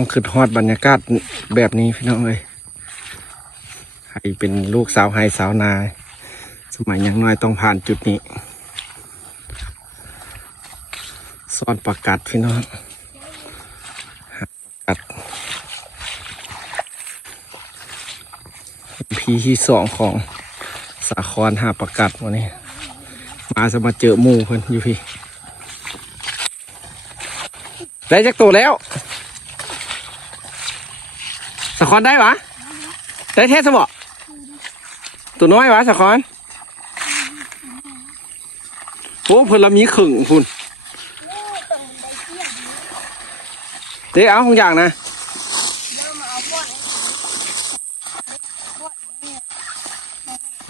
ต้องขึ้นฮอดบรรยากาศแบบนี้พี่น้องเลยให้เป็นลูกสาวไฮสาวนา สมัยยังน้อยต้องผ่านจุดนี้ซ่อนประกัดพี่น้องหาประกัดพีที่สองของสาครหาประกัดวันนี้ มาจะมาเจอหมู่เพิ่นอยู่พี่ ได้จักตัวแล้ว สะคอนได้ปะได้แท้สมบตัวน้อยวะสะคอนโอ้เพิ่นละมีขึงคุณเจ๊เอาของอย่างนะ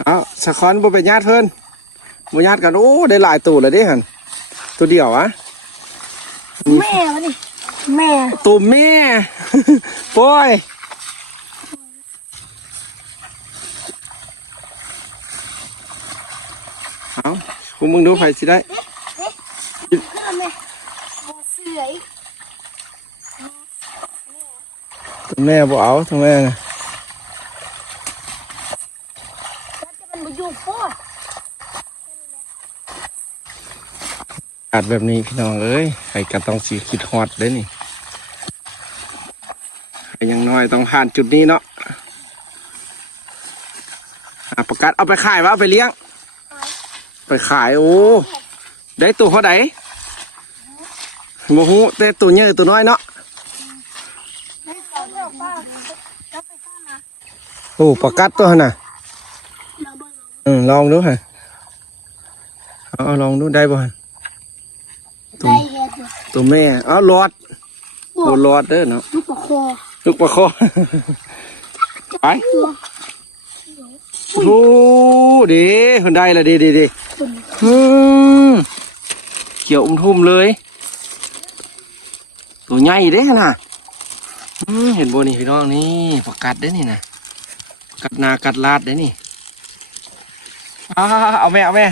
เอาสะคอนบ่เป็นญาติเพิ่นบ่ญาติกันโอ้ได้หลายตัวเลยเด้หันตัวเดียวอะแม่มาดิแม่ตัวแม่ปอย เอาคุณมึงดูไฟสิได้เอาแม่บ่เสื่อยตัวแม่บ่เอาตัวแม่นะแล้วจะเป็นบ่อยู่พ่ออัดแบบนี้พี่น้องเอ้ยใครก็ต้องสีคิดฮอดเด้นี่ใครอยังน้อยต้องผ่านจุดนี้เนาะอะประกาศเอาไปขายวะเอาไปเลี้ยง ไปขายโอ้ได้ตัวเขาไดโมหูแต่ตัวเยอะตัวน้อยเนาะไม่ต้องเลือกป้าแล้วไปซ่อนนะโอ้ประกัดตัวน่ะเราเบิ่งเออลองดูฮะเอาเอาลองดูได้บ่ฮะได้เฮ็ดอยู่ตัวแม่เอาหลอดโอ้โอ้หลอดเด้อเนาะลูกปลาคอลูกประคอไปตัวโอ้โหดีคนได้ละดีดีดีคุณ อืมเขียวอุ้มทุ่มเลย ตัวใหญ่เด้น่ะเห็นบนี่พี่น้องนี่ประกัดเด้นี่นะประกัดนากัดลาดเด้นี่อ้าเอาแม่เอาแม่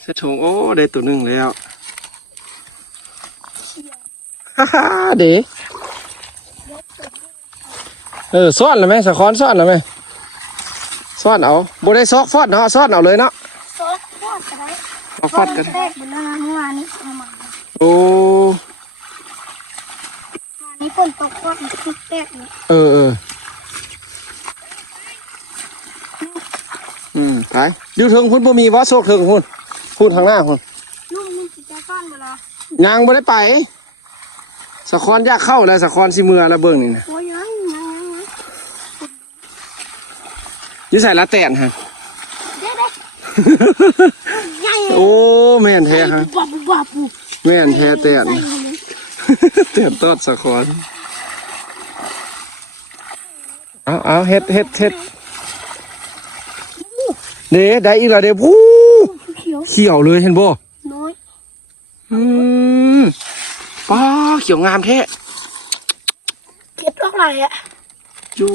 เสยถุงโอ้ได้ตัวหนึ่งแล้วฮ่าฮาเด๋เออซ่อนแล้วไหมสะค้อนซ่อนแล้วไหมซ่อนเอาบ่ได้ซอกฟอดเนาะซ่อนเอาเลยเนาะ ดกันได้เอาฟอดกันแรกบนหน้าเมื่อวานนี้เอามาโอ้วันนี้ฝนตกทอดมันคึกแรกเลยเออเอออืมไปอยู่ถึงพุ่นบ่มีวะโซกถึงพุ่นพูดทางหน้าพุ่นลูกมันสิจะซ่อนเวลายังบ่ได้ไป สะคอนอยากเข้าแล้วสะคอนสิเมือแล้วเบิ่งนี่นะโอ้ยยังยังยังยังอยู่ใส่ละแตนฮะเด้เด้ยัง โอ้แม่นแท้ฮะบับบับบับแม่นแท้แตนใส่เลยเตือนตอดสะคอนเอาเอาเฮ็ดเฮ็ดเฮ็ดเด้ได้อีกแล้วเด้ผู้เขียวเขียวเลยเห็นบ่น้อยอืมป้าเขียวงามแท้เก็บออกไรอะจู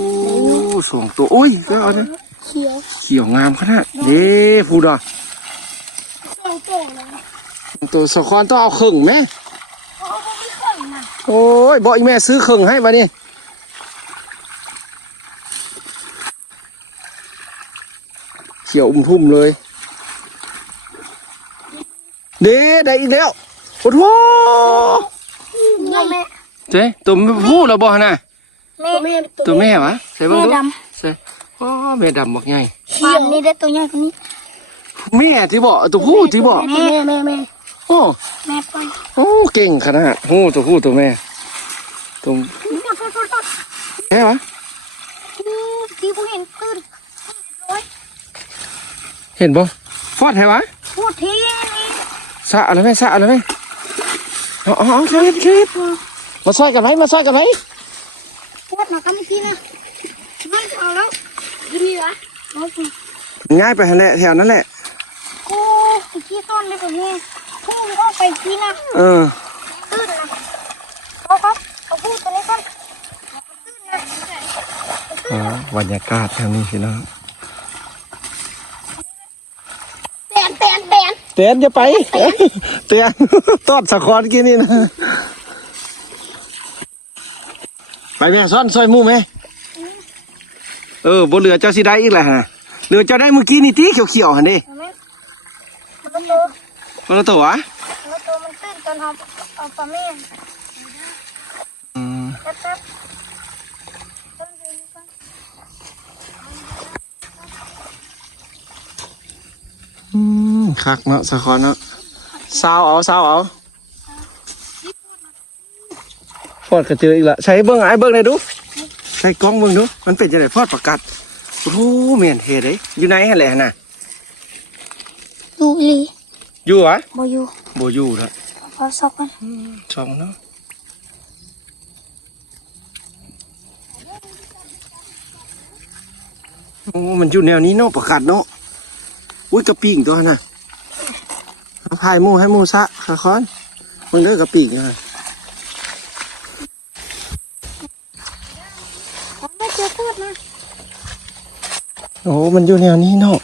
สองตัวอุ้ยก็เอาเนี่ย เขียวเขียวงามขนาดเด้พูดอะสองตัวเลยตัวสะคอนต้องเอาครึ่งไหมโอ้ไม่เคยนะโอ้ยบอกอีแม่ซื้อครึ่งให้มานี่เขียวอุ้มทุ่มเลยเด้ได้อีกแล้วโอ้โหแม่แม่เจ๊ตัวแม่พูดแล้วบ่นะแม่แม่ตัวแม่วะใส่เบ้างดูแม่ดใส่ อ๋อแม่ดำบอกไงำเขียวนี่ได้ตัวใหญ่กว่านี้แม่ที่บอกตัวผู้ที่บอกแม่แม่แม่โอ้แม่ไปโอ้เก่งขนาดโอ้ตัวผู้ตัวแม่ตัวแม่วะที่ผู้เห็นตื่นโอ้ยเห็นบ่ฟอดไหวะพูดทีสะอะไรไหมสะอะไรไหมเอาเอาเอาเชิญเชิญมาซอยกันไหมมาซอยกันไหม พูดมาคำทีนะไม่เอาแล้วยินดีวะโอ้ย ง่ายไปแหละแถวนั้นแหละกูไปที่ซ่อนเลยแบบนี้พุ่งก็ไปที่นะเออตื่นนะเอาครับเอาพูดตัวนี้ก่อนตื่นนะอ๋อบรรยากาศทางนี้พี่น้องแปนแปนแปนเตียนจะไปเตียนตอดสะคอนกินนี่นะไปแม่ซ่อนซอยหมู่ไหม เออบ่เหลือเจ้าสิได้อีกแหละฮะเหลือเจ้าได้เมื่อกี้นี่ตีเขียวๆหั่นเด้เห็นไหมมันโตคนละตัววะมันโตมันตื้นตอนเอาเอาปลาแม่อืมแป๊บแป๊บต้นเดือนก่อนอืมคักเนาะสะคอนเนาะสาวเอาสาวเอาฟอดกระเจออีกละใช้เบิ้งไอ้เบิ้งได้ดู ใช้กล้องเบิ้งดูมันเป็นจังไดฟอดประกัดโอ้โหเมียนเฮ็ดเด้อยู่ไหนหั่นแหละน่ะอยู่อีหลีอยู่วะบ่อยู่บ่อยู่ละพอสักกันช่องเนาะโอ้มันอยู่แนวนี้เนาะประกัดเนาะอุ้ยกระปิ่งตัวน่ะเอาพายหมูให้หมูซะสะคอนมึงเด้อกระปิ่งอะผมไม่เจอพูดนะ โอ้มันอยู่แนวนี้เนาะ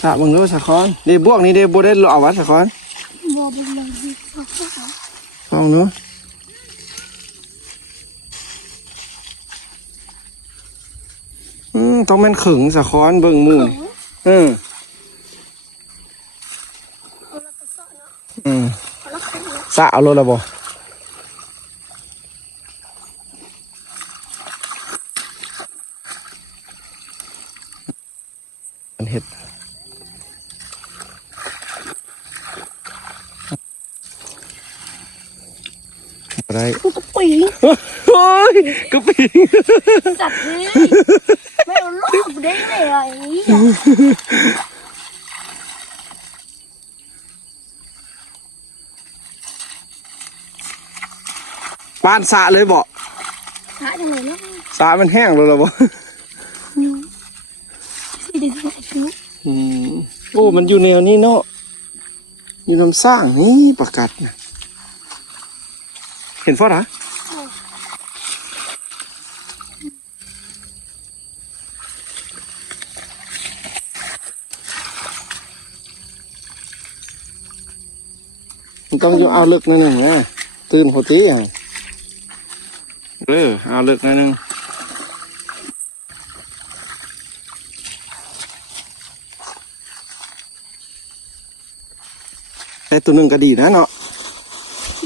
สะมึงรู้สะคอนเดบวกนี่เดบได้เอาวะสะคอนบ่บ่ยังดีพอสักกันลองดูอืมต้องแม่นขึงสะคอนเบิ่งหมูนี่อืมคนละกระสอบเนาะอืมคนละคนเนาะสะเอารถแล้วบ่มันเห็ด อะไรมันก็ปีโอ้ยกระปิงจัดเลยไม่เอาลูกได้เลยอะอย่างนี้อะปานสะเลยบ่หาจังเลยเนาะสะมันแห้งแล้วล่ะบ่สิเด็กไหนคืออืมโอ้ มันอยู่แนวนี้เนาะ อยู่น้ำสร้างนี่ประกัดนะ เห็นฟอดฮะมันต้องอยู่เอาเลิกหนิดหนึ่งนะตื่นหัวตีอะเออเอาเลิกหนิดหนึ่งแต่ตัวหนึ่งก็ดีนะเนาะ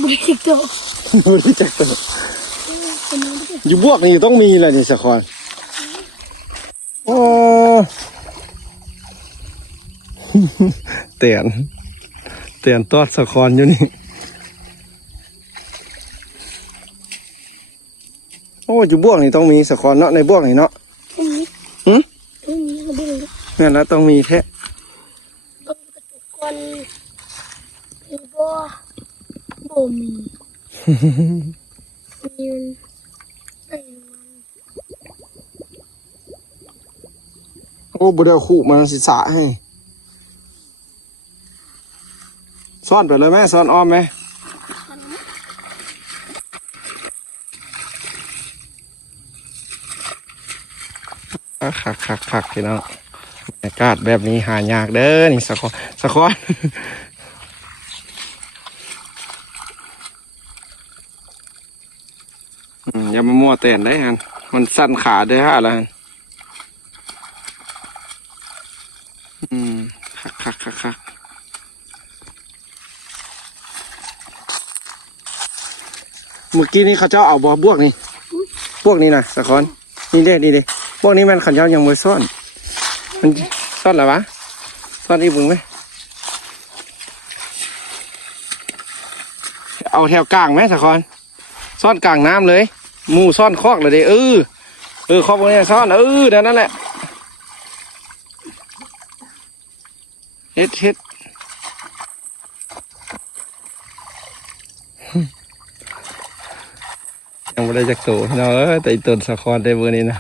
บริจิต โตบริจาคตัวเป็นน้องที่อยู่บวกนี่ต้องมีแหละนี่สะคอนโอ้เตียนเตียนตอดสะคอนอยู่นี่ โอ้อยู่บวกนี่ต้องมีสะคอนเนาะในบวกนี่เนาะตรงนี้หืมตรงนี้ก็ไม่รู้งั้นแล้วต้องมีแท้ต้องกระตุกคนหรือบ่บ่มี มีมันไอ้มันโอ้บุเดาคู่มันสิสะให้ ซ่อนไปเลยไหมซ่อนอ้อมไหมคักคักคักคักพี่น้องบรรยากาศแบบนี้หายากเด้อนี่สะคอนสะคอน อืมอย่ามามั่ วเต้นได้ฮันมันสั่นขาเด้ฮะแล้วอืมคักคักคักคักเมื่อกี้นี้เขาเจ้าเอาบอบวกนี่พวกนี้นะสะคอนนี่เด้นี่เด้พวกนี้มันเขาเจ้ายังไม่ซ่อน มันซ่อนอะไรวะซ่อนอีบุ้งไหมเอาแถวกลางไหมสะคอนซ่อนกลางน้ำเลย หมูซ่อนคอกเลยเด้เออเออคอกพวกนี้ซ่อนเออเดี๋ยวนั่นแหละเฮ็ดเฮ็ดยังไม่ได้จักโตเนาะเอ้ยแต่อีต้นสะคอนได้เบอร์นี้นะ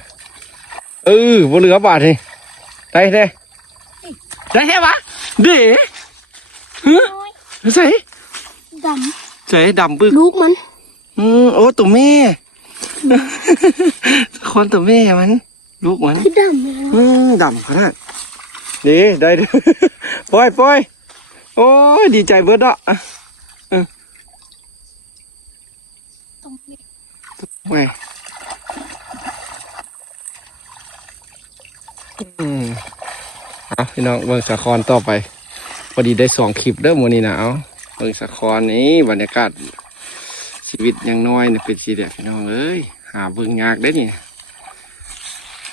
เออบนเหลือบาทนี่ได้ได้ได้แค่ปะเด้ฮะน้อยใส่ดใส่ดำปึกำลูกมัน อืมโอ้ตัวแม่ คนตัวแม่มัน ลูกมันคือดำเลยนะอืมดำขนาดนี่ได้เด้อปล่อยปล่อยโอ้ยดีใจเบิดเนาะตรงนี้แม่อืมเอาพี่น้องเบิ่งสะคอนต่อไปพอดีได้สองคลิปเด้อมื้อนี้นะเอาเบิ่งสะคอนนี้บรรยากาศชีวิตอยังน้อยเนี่ยเป็นสีเดียพี่น้องเอ้ย หาเบิ่งยากได้นี่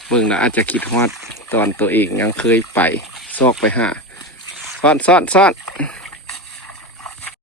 เบิ่งแล้วอาจจะคิดฮอดตอนตัวเองยังเคยไปซอกไปหาซ่อนซ่อนซ่อน